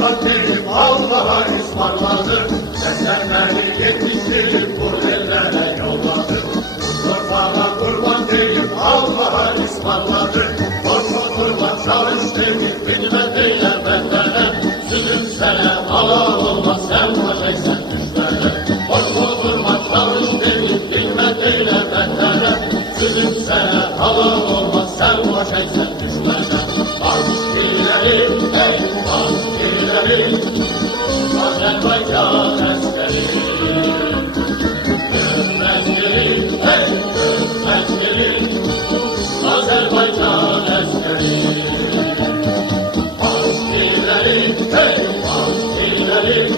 kurban değilim Allah'a ısmarladım. Senden beni yetiştirip bu ellere yolladım. Mustafa'na kurban değilim Allah'a ısmarladım. Boşu kurban çalıştırıp bilmediyle benden. Sütüm sana halal olmaz sen başaysan düşmene. Boşu kurban çalıştırıp bilmediyle benden. Sütüm sana halal olmaz sen başaysan düşmene. Askerileri, ey askerileri, Azerbaycan askeri. Gömmezgeri, ey gömmezgeri, Azerbaycan askeri. Askerileri, ey askerileri,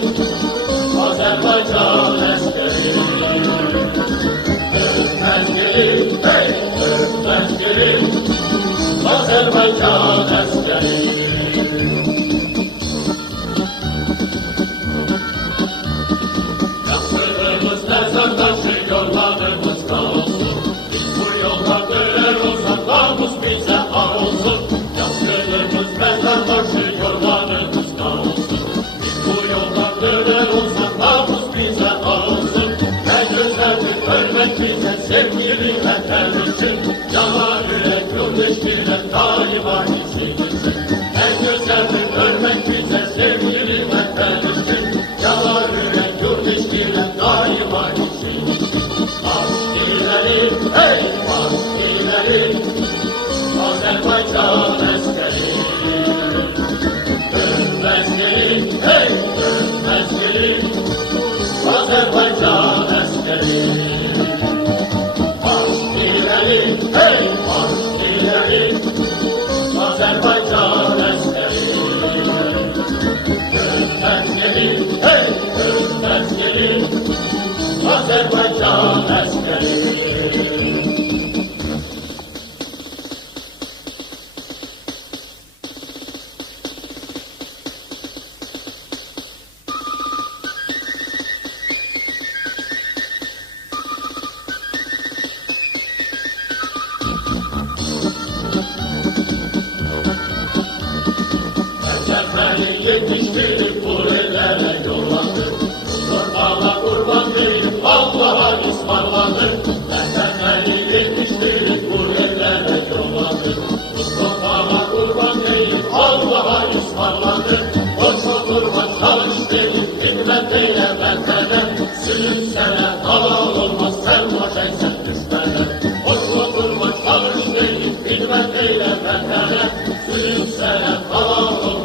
Azerbaycan askeri. Gömmezgeri, ey gömmezgeri, Azerbaycan askeri. Yaktığımız dersen taşı yollarımız da olsun. Biz bu yolda döner olsak namus bize ağ olsun. Yaktığımız dersen taşı yollarımız da olsun. Biz bu yolda döner olsak namus bize ağ olsun. Ne güzeldir ölmek bize sevgili vatanımızın. Yalan yürek yoldaşlarıyla daima işimizin. En güzeldir ölmek bize sevgili vatanımızın. Yalan yürek yoldaşlarıyla daima işimizin. Askerileri, ey askerileri, Azerbaycan askeri. Gömmezgeri, ey gömmezgeri, Azerbaycan askeri. Askerileri, ey askerileri, Azerbaycan askeri. Gömmezgeri, ey gömmezgeri, Azerbaycan askeri. Beni yetiştirip bu ellere yolladım. Mustafa'na kurban değilim Allah'a ısmarladım. Beni yetiştirip bu ellere yolladım. Mustafa'na kurban değilim Allah'a ısmarladım. Boşu kurban çalıştırıp bilmediyle benden. Sülün sana halal olmaz sen başaysan düşmene. Boşu kurban çalıştırıp bilmediyle benden. Sülün sana halal olmaz.